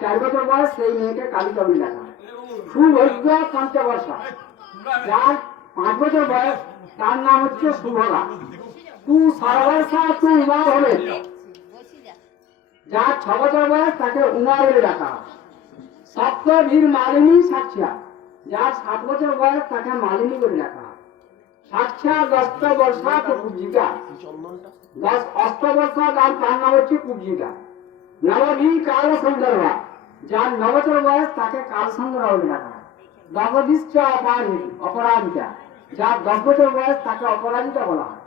4 বছর বয়স সেই মেয়েকে কালিকা বলে ডাকা হয়। সুভোগ্য পঞ্চবর্ষা, যার 5 বছর বয়স তার নাম হচ্ছে শুভরা। তু সর্বর্ষা তু উমা হবে, যার 6 বছর বয়স তাকে উমা বলে ডাকা হয়। সপ্তভীর মালিনী সাক্ষা, যার 7 বছর বয়স তাকে মালিনী বলে ডাকা হয়। সাক্ষা দস্ত বর্ষা তো কুব্জিকা, 10 অষ্টবর্ষা যার তার নাম হচ্ছে কুব্জিকা। নবমী কাল সন্দর্ভা, যার 9 বছর বয়স তাকে কাল সন্দর্ভা বলে ডাকা হয়। দশদিশ্চ অপরাজিতা, যার 10 বছর বয়স তাকে অপরাজিতা বলা হয়।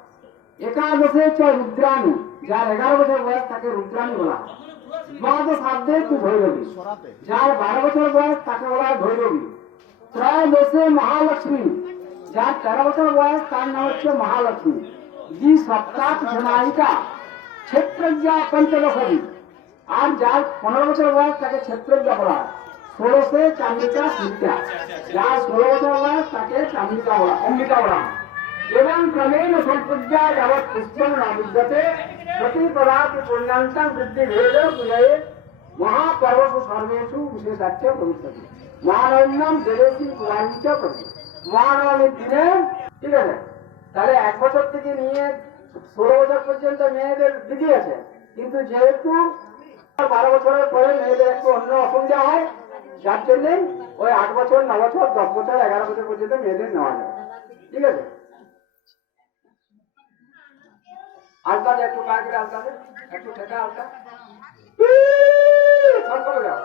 একাদশে চ রুদ্রাণী, যার 11 বছর বয়স তাকে রুদ্রাণী বলা হয়। দ্বাদশাব্দে তু ভৈরবী, যার 12 বছর বয়স তাকে বলা হয় ভৈরবী। ত্রয়োদশে মহালক্ষ্মী, যার 13 বছর বয়স তার নাম হচ্ছে মহালক্ষ্মী। দ্বি সপ্তাহ জনায়িকা ক্ষেত্রজ্ঞা পঞ্চদশী, আর যার 15 বছর বয়স তাকে ক্ষেত্রজ্ঞা বলা হয়। ষোড়শে চান্দিকা স্মৃতা, যার 16 বছর বয়স তাকে চান্দিকা বলা অম্বিকা বলা হয়। এবং ক্রমেণ সম্পূজ্ঞা যাবৎ পুষ্পং না বিদ্যতে প্রতিপদাতি পুণ্যান্তং বৃদ্ধি ভেদ পূজয়ে মহাপর্বসু সর্বেষু বিশেষাচ্য ভবিষ্যতি। মহানবম দেবেশী কুমারিচ প্রতি মহানবমীর দিনে, ঠিক আছে, তাহলে 1 বছর থেকে নিয়ে 16 বছর পর্যন্ত মেয়েদের বিধি আছে, কিন্তু যেহেতু 12 বছরের পরে মেয়েদের একটু অন্য অসুবিধা হয়, যার জন্য ওই 8 বছর 9 বছর 10 বছর 11 বছর পর্যন্ত মেয়েদের নেওয়া যায়, ঠিক আছে। আলতা দে, একটু পায়ে করে আলতা দে, একটু ঠেকা আলতা করে যাও।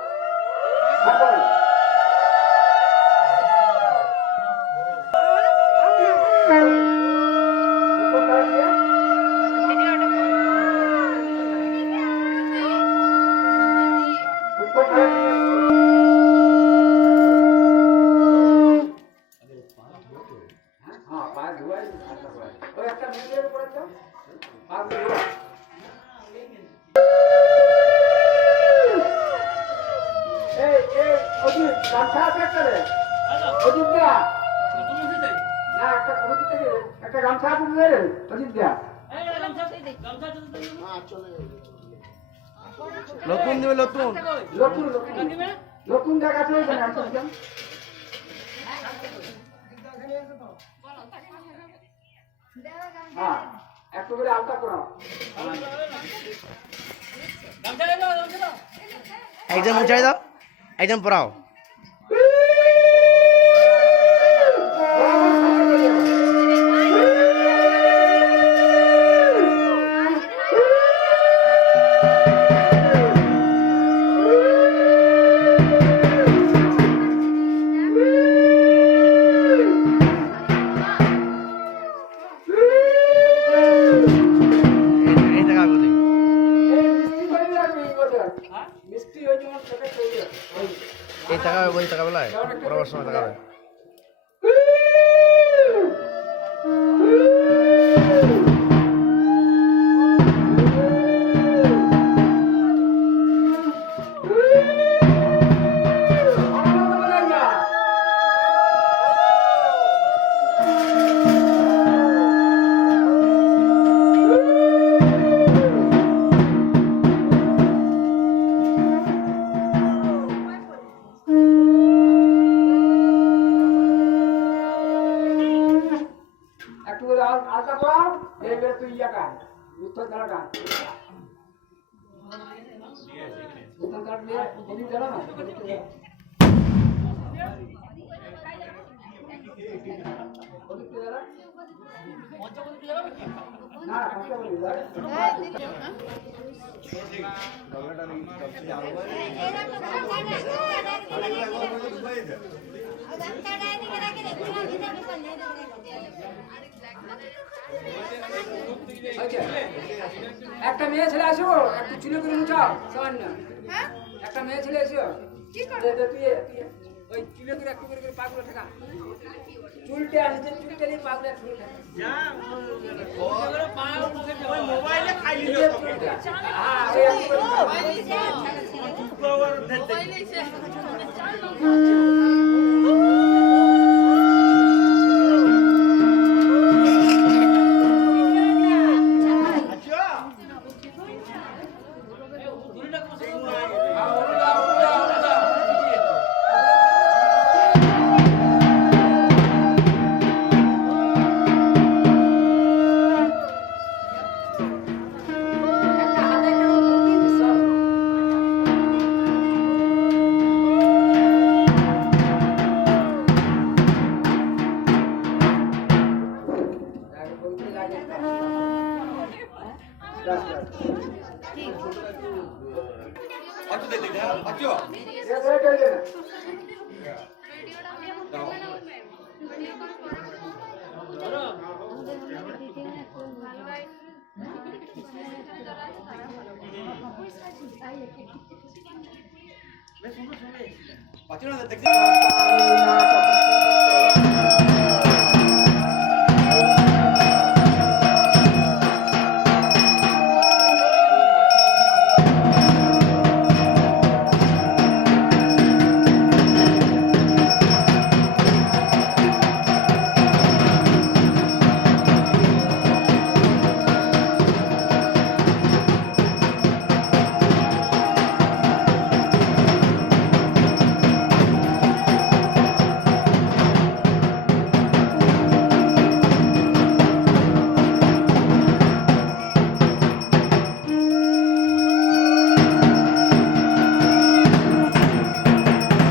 একটা গামছা নতুন দিবে, নতুন নতুন নতুন জায়গা আছে, হ্যাঁ একটু করে আলতা করা। একজন মুছাই দাও, একজন পড়াও। এই টাকা ওই টাকা বেলায় পড়াবার সময় টাকা দেয়। আলতা করা দেখবে তুই ইয়া কাজ উত্তর ধারা কাজ উত্তর ধারা দিয়ে প্রদীপ জ্বালা না প্রদীপ জ্বালা না পঞ্চপ্রদীপ জ্বালা একটা মেয়ে ছেলে আসো, একটু চুলে করে মুছাও সামান্য। একটা মেয়ে ছেলে এসো, তুই ওই চুলে করে একটু করে পাগুলো ঠেকা, চুলটা নিজের চুলটা নিয়ে পাগুলো একটু মোবাইলে খাই দেখছি